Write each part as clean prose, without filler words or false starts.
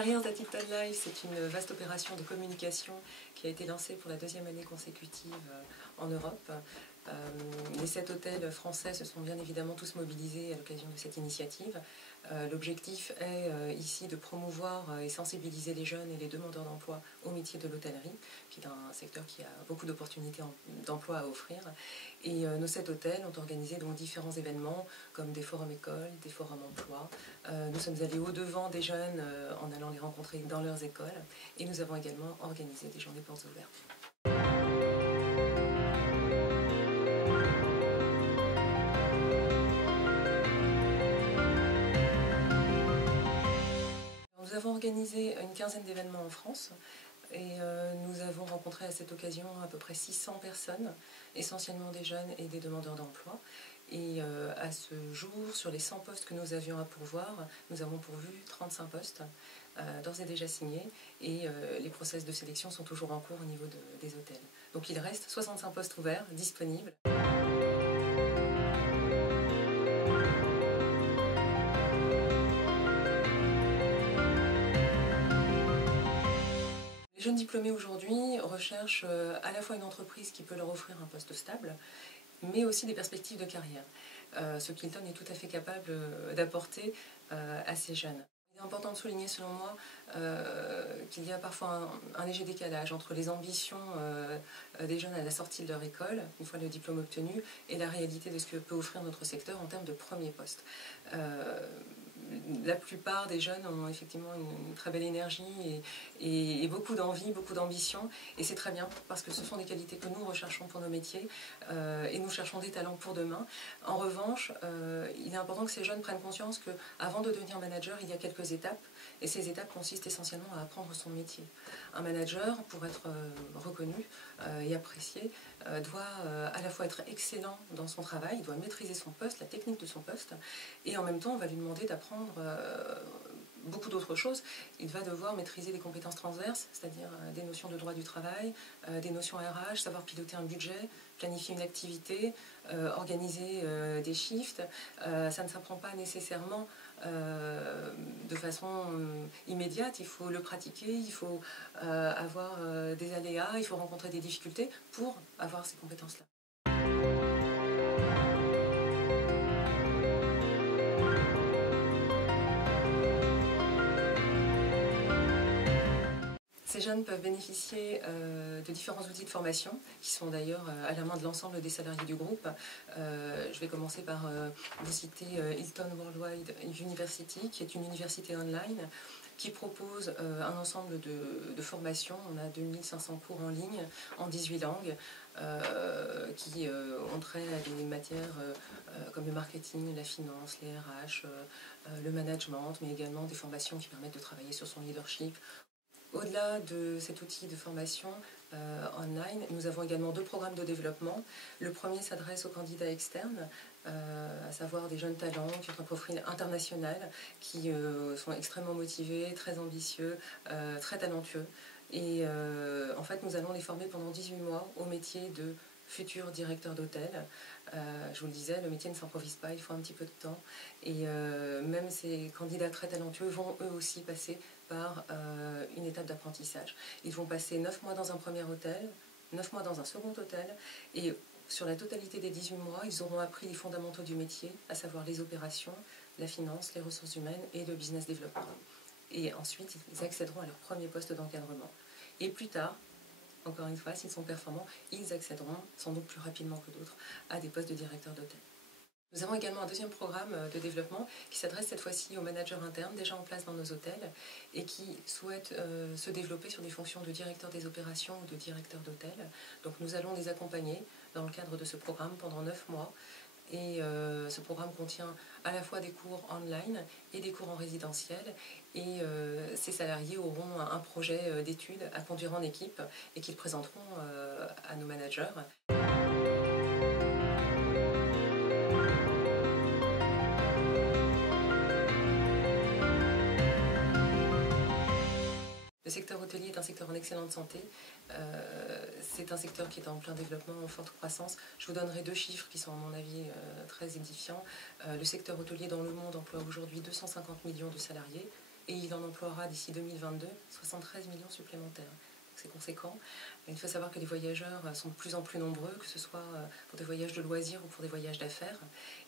Careers at Hilton Life, c'est une vaste opération de communication qui a été lancée pour la deuxième année consécutive en Europe. Les 7 hôtels français se sont bien évidemment tous mobilisés à l'occasion de cette initiative. L'objectif est ici de promouvoir et sensibiliser les jeunes et les demandeurs d'emploi au métier de l'hôtellerie, qui est un secteur qui a beaucoup d'opportunités d'emploi à offrir. Et nos 7 hôtels ont organisé donc différents événements comme des forums écoles, des forums emploi. Nous sommes allés au-devant des jeunes en allant les rencontrer dans leurs écoles et nous avons également organisé des journées portes ouvertes. Nous avons organisé une quinzaine d'événements en France et nous avons rencontré à cette occasion à peu près 600 personnes, essentiellement des jeunes et des demandeurs d'emploi. Et à ce jour, sur les 100 postes que nous avions à pourvoir, nous avons pourvu 35 postes, d'ores et déjà signés, et les process de sélection sont toujours en cours au niveau des hôtels. Donc il reste 65 postes ouverts, disponibles. Les jeunes diplômés aujourd'hui recherchent à la fois une entreprise qui peut leur offrir un poste stable, mais aussi des perspectives de carrière, ce qu'Hilton est tout à fait capable d'apporter à ces jeunes. Il est important de souligner, selon moi, qu'il y a parfois un léger décalage entre les ambitions des jeunes à la sortie de leur école, une fois le diplôme obtenu, et la réalité de ce que peut offrir notre secteur en termes de premier poste. La plupart des jeunes ont effectivement une très belle énergie et beaucoup d'envie, beaucoup d'ambition, et c'est très bien parce que ce sont des qualités que nous recherchons pour nos métiers et nous cherchons des talents pour demain. En revanche, il est important que ces jeunes prennent conscience qu'avant de devenir manager, il y a quelques étapes, et ces étapes consistent essentiellement à apprendre son métier. Un manager, pour être reconnu et apprécié, doit à la fois être excellent dans son travail, il doit maîtriser son poste, la technique de son poste, et en même temps on va lui demander d'apprendre beaucoup d'autres choses. Il va devoir maîtriser des compétences transverses, c'est-à-dire des notions de droit du travail, des notions RH, savoir piloter un budget, planifier une activité, organiser des shifts. Ça ne s'apprend pas nécessairement de façon immédiate, il faut le pratiquer, il faut avoir des aléas, il faut rencontrer des difficultés pour avoir ces compétences-là. Ces jeunes peuvent bénéficier de différents outils de formation qui sont d'ailleurs à la main de l'ensemble des salariés du groupe. Je vais commencer par vous citer Hilton Worldwide University, qui est une université online qui propose un ensemble de formations. On a 2500 cours en ligne en 18 langues qui ont trait à des matières comme le marketing, la finance, les RH, le management, mais également des formations qui permettent de travailler sur son leadership. Au-delà de cet outil de formation online, nous avons également 2 programmes de développement. Le premier s'adresse aux candidats externes, à savoir des jeunes talents qui ont un profil international, qui sont extrêmement motivés, très ambitieux, très talentueux. Et en fait, nous allons les former pendant 18 mois au métier de futur directeur d'hôtel. Je vous le disais, le métier ne s'improvise pas, il faut un petit peu de temps. Et même ces candidats très talentueux vont eux aussi passer par une étape d'apprentissage. Ils vont passer 9 mois dans un premier hôtel, 9 mois dans un second hôtel, et sur la totalité des 18 mois, ils auront appris les fondamentaux du métier, à savoir les opérations, la finance, les ressources humaines et le business development. Et ensuite, ils accéderont à leur premier poste d'encadrement. Et plus tard, encore une fois, s'ils sont performants, ils accéderont, sans doute plus rapidement que d'autres, à des postes de directeur d'hôtel. Nous avons également un deuxième programme de développement qui s'adresse cette fois-ci aux managers internes déjà en place dans nos hôtels et qui souhaitent se développer sur des fonctions de directeur des opérations ou de directeur d'hôtel. Donc nous allons les accompagner dans le cadre de ce programme pendant 9 mois. Et ce programme contient à la fois des cours online et des cours en résidentiel. Et ces salariés auront un projet d'études à conduire en équipe et qu'ils présenteront à nos managers. Le secteur hôtelier est un secteur en excellente santé. C'est un secteur qui est en plein développement, en forte croissance. Je vous donnerai 2 chiffres qui sont à mon avis très édifiants. Le secteur hôtelier dans le monde emploie aujourd'hui 250 millions de salariés et il en emploiera d'ici 2022 73 millions supplémentaires. C'est conséquent. Il faut savoir que les voyageurs sont de plus en plus nombreux, que ce soit pour des voyages de loisirs ou pour des voyages d'affaires.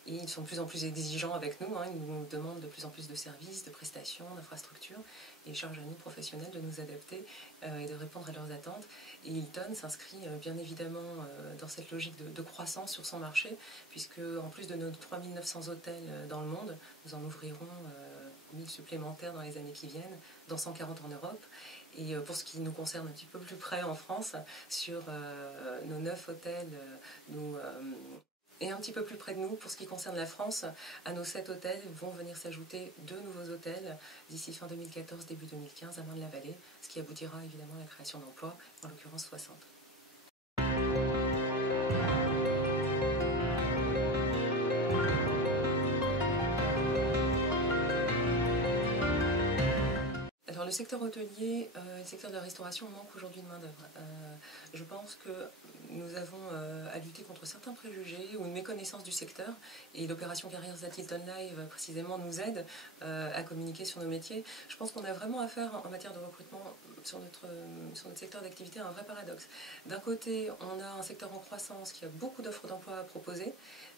Et ils sont de plus en plus exigeants avec nous. Ils nous demandent de plus en plus de services, de prestations, d'infrastructures. Et ils chargent à nous, professionnels, de nous adapter et de répondre à leurs attentes. Et Hilton s'inscrit bien évidemment dans cette logique de croissance sur son marché, puisque en plus de nos 3900 hôtels dans le monde, nous en ouvrirons 1000 supplémentaires dans les années qui viennent, dans 140 en Europe. Et pour ce qui nous concerne un petit peu plus près en France, sur nos 9 hôtels, et un petit peu plus près de nous, pour ce qui concerne la France, à nos 7 hôtels vont venir s'ajouter 2 nouveaux hôtels d'ici fin 2014, début 2015 à Marne-la-Vallée, ce qui aboutira évidemment à la création d'emplois, en l'occurrence 60. Alors le secteur hôtelier, le secteur de la restauration manque aujourd'hui de main-d'œuvre. Je pense que nous avons à lutter contre certains préjugés ou une méconnaissance du secteur, et l'opération Carrières at Hilton Live précisément nous aide à communiquer sur nos métiers. Je pense qu'on a vraiment à faire en matière de recrutement sur notre secteur d'activité un vrai paradoxe. D'un côté, on a un secteur en croissance qui a beaucoup d'offres d'emploi à proposer.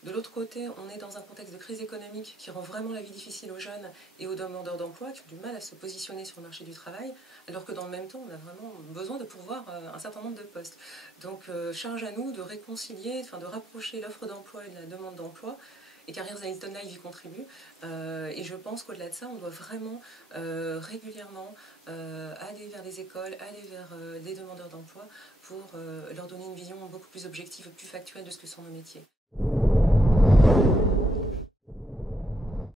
De l'autre côté, on est dans un contexte de crise économique qui rend vraiment la vie difficile aux jeunes et aux demandeurs d'emploi qui ont du mal à se positionner sur le marché du travail, alors que dans le même temps, on a vraiment besoin de pourvoir un certain nombre de postes. Donc, charge à nous de réconcilier, de rapprocher l'offre d'emploi et de la demande d'emploi. Et Carrières à Hilton Live y contribue. Et je pense qu'au-delà de ça, on doit vraiment régulièrement aller vers les écoles, aller vers les demandeurs d'emploi pour leur donner une vision beaucoup plus objective, plus factuelle de ce que sont nos métiers.